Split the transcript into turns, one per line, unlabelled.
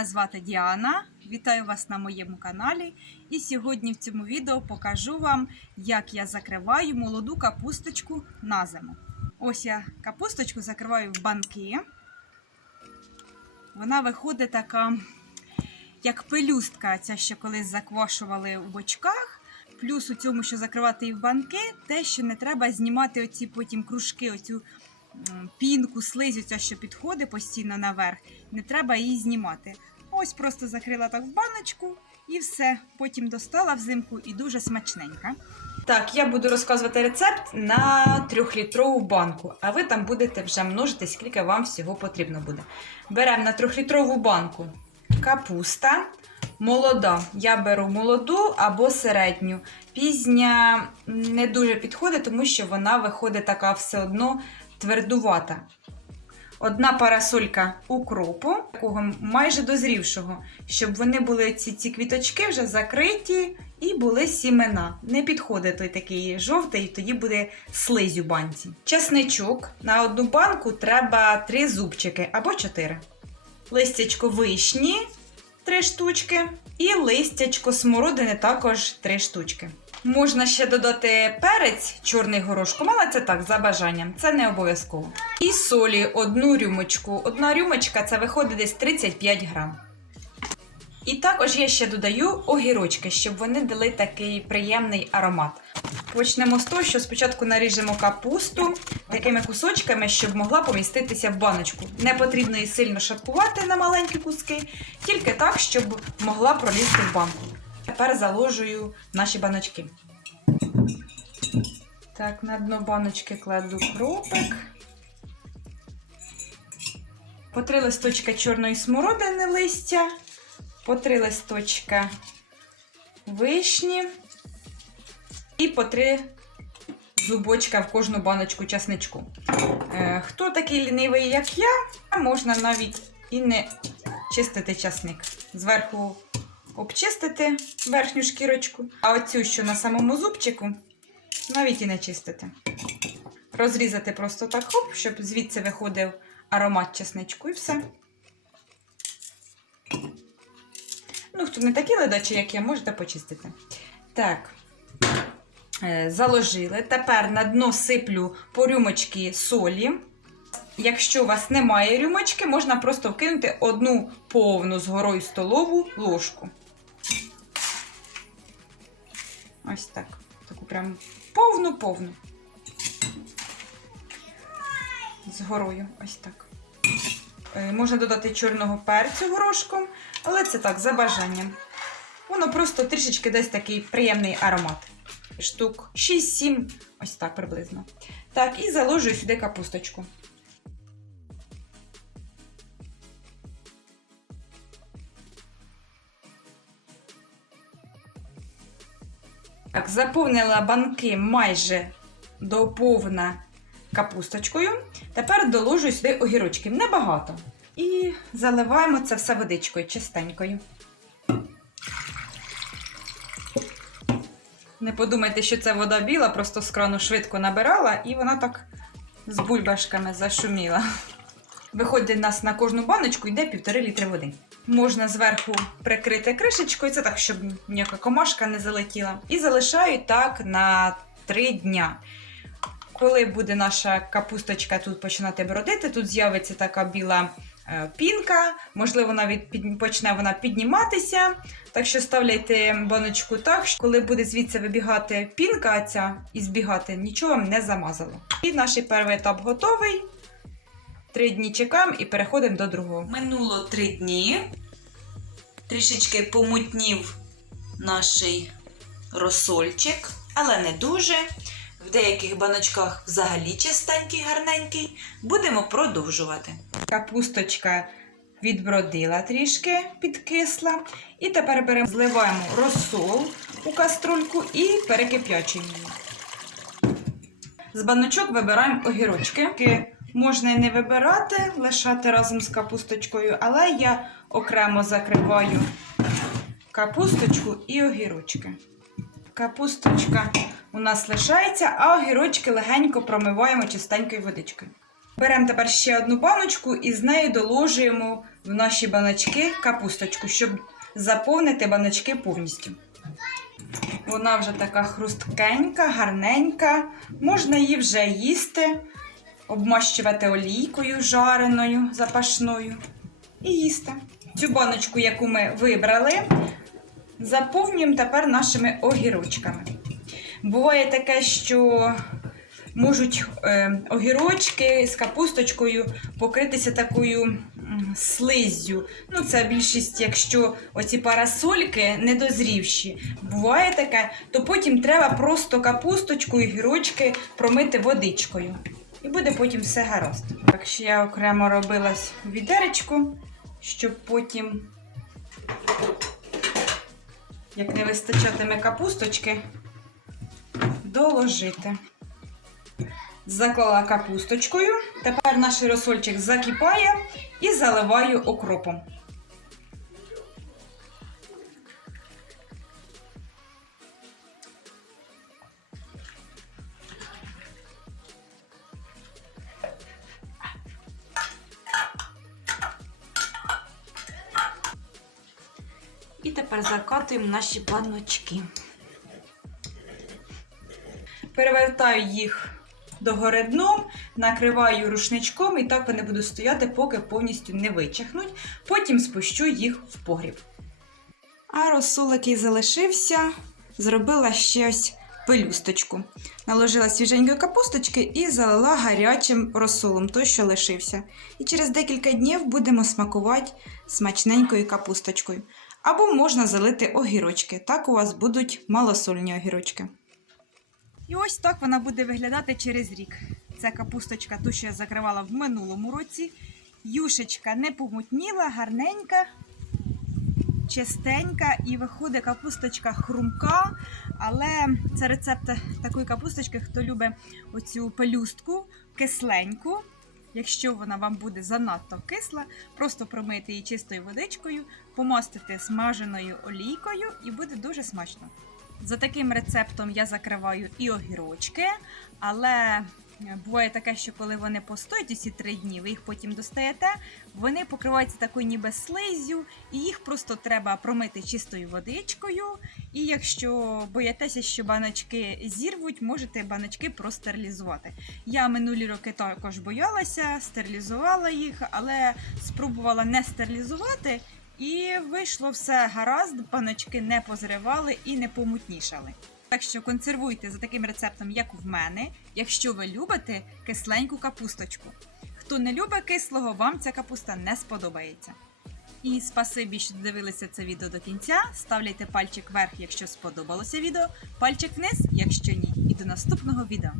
Мене звати Діана. Вітаю вас на моєму каналі. І сьогодні в цьому відео покажу вам, як я закриваю молоду капусточку на зиму. Ось я капусточку закриваю в банки. Вона виходить така, як пелюстка, ця що колись заквашували в бочках. Плюс у цьому, що закривати її в банки, те, що не треба знімати оці потім кружки, оцю пінку, слизь, оця, що підходить постійно наверх. Не треба її знімати. Ось просто закрила так в баночку і все. Потім достала взимку і дуже смачненька. Так, я буду розказувати рецепт на трьохлітрову банку, а ви там будете вже множити, скільки вам всього потрібно буде. Беремо на трьохлітрову банку капуста. Молода. Я беру молоду або середню. Пізня не дуже підходить, тому що вона виходить така все одно твердувата. Одна парасолька укропу, такого майже дозрівшого, щоб вони були ці, ці квіточки вже закриті і були сімена. Не підходить той такий жовтий, тоді буде слизь у банці. Часничок на одну банку треба три зубчики або чотири. Листячко вишні три штучки. І листячко смородини також три штучки. Можна ще додати перець, чорний горошком, але це так, за бажанням, це не обов'язково. І солі одну рюмочку. Одна рюмочка це виходить десь 35 грам. І також я ще додаю огірочки, щоб вони дали такий приємний аромат. Почнемо з того, що спочатку наріжемо капусту такими кусочками, щоб могла поміститися в баночку. Не потрібно її сильно шаткувати на маленькі куски, тільки так, щоб могла пролізти в банку. Тепер заложую наші баночки. Так, на дно баночки кладу кропик. По три листочка чорної смородини листя, по три листочка вишні і по три зубочка в кожну баночку часничку. Е, хто такий лінивий, як я, можна навіть і не чистити часник. Зверху обчистити верхню шкірочку, а оцю, що на самому зубчику, навіть і не чистити. Розрізати просто так, хоп, щоб звідси виходив аромат чесничку і все. Ну, хто не такі ледачі, як я, можете почистити. Так, е, заложили. Тепер на дно сиплю по рюмочки солі. Якщо у вас немає рюмочки, можна просто вкинути одну повну з горою столову ложку. Ось так. Таку прям повну-повну. З горою. Ось так. Е, Можна додати чорного перцю горошком, але це так, за бажанням. Воно просто трішечки дасть такий приємний аромат. Штук 6-7, ось так приблизно. Так, і заложую сюди капусточку. Так, заповнила банки майже до повна капусточкою. Тепер доложую сюди огірочки. Небагато. І заливаємо це все водичкою чистенькою. Не подумайте, що це вода біла, просто з крану швидко набирала, і вона так з бульбашками зашуміла. Виходить, у нас на кожну баночку йде півтори літри води. Можна зверху прикрити кришечкою, це так, щоб ніяка комашка не залетіла. І залишаю так на 3 дня. Коли буде наша капусточка тут починати бродити, тут з'явиться така біла е, пінка, можливо, навіть під, почне вона підніматися. Так що ставляйте баночку так, що коли буде звідси вибігати пінка ця і збігати, нічого вам не замазало. І наш перший етап готовий. Три дні чекаємо і переходимо до другого.
Минуло три дні. Трішечки помутнів наш розсольчик, але не дуже. В деяких баночках взагалі чистенький, гарненький. Будемо продовжувати.
Капусточка відбродила трішки, підкисла. І тепер беремо, зливаємо розсол у каструльку і перекип'ячуємо. З баночок вибираємо огірочки. Можна і не вибирати, лишати разом з капусточкою, але я окремо закриваю капусточку і огірочки. Капусточка у нас лишається, а огірочки легенько промиваємо чистенькою водичкою. Беремо тепер ще одну баночку і з нею доложуємо в наші баночки капусточку, щоб заповнити баночки повністю. Вона вже така хрусткенька, гарненька. Можна її вже їсти, обмащувати олійкою жареною, запашною і їсти. Цю баночку, яку ми вибрали, заповнюємо тепер нашими огірочками. Буває таке, що можуть е, огірочки з капусточкою покритися такою м, слиззю. Ну, це більшість, якщо оці парасольки недозрівші. Буває таке, то потім треба просто капусточку і огірочки промити водичкою. І буде потім все гаразд. Так що я окремо робила відеречку, щоб потім, як не вистачатиме капусточки, доложити. Заклала капусточкою. Тепер наш розсольчик закипає і заливаю окропом.
Тепер закатуємо наші баночки.
Перевертаю їх догори дном, накриваю рушничком і так вони будуть стояти, поки повністю не вичахнуть. Потім спущу їх в погріб. А розсол, який залишився, зробила ще ось пелюсточку. Наложила свіженької капусточки і залила гарячим розсолом, той, що лишився. І через декілька днів будемо смакувати смачненькою капусточкою. Або можна залити огірочки. Так у вас будуть малосольні огірочки. І ось так вона буде виглядати через рік. Це капусточка, ту, що я закривала в минулому році. Юшечка не помутніла, гарненька, чистенька і виходить капусточка хрумка. Але це рецепт такої капусточки, хто любить оцю пелюстку кисленьку. Якщо вона вам буде занадто кисла, просто промийте її чистою водичкою, помастите смаженою олійкою і буде дуже смачно. За таким рецептом я закриваю і огірочки, але буває таке, що коли вони постоять усі три дні, ви їх потім достаєте, вони покриваються такою ніби слизю, і їх просто треба промити чистою водичкою. І якщо боїтеся, що баночки зірвуть, можете баночки простерилізувати. Я минулі роки також боялася, стерилізувала їх, але спробувала не стерилізувати. І вийшло все гаразд, паночки не позривали і не помутнішали. Так що консервуйте за таким рецептом, як в мене, якщо ви любите кисленьку капусточку. Хто не любить кислого, вам ця капуста не сподобається. І спасибі, що дивилися це відео до кінця. Ставляйте пальчик вверх, якщо сподобалося відео, пальчик вниз, якщо ні. І до наступного відео.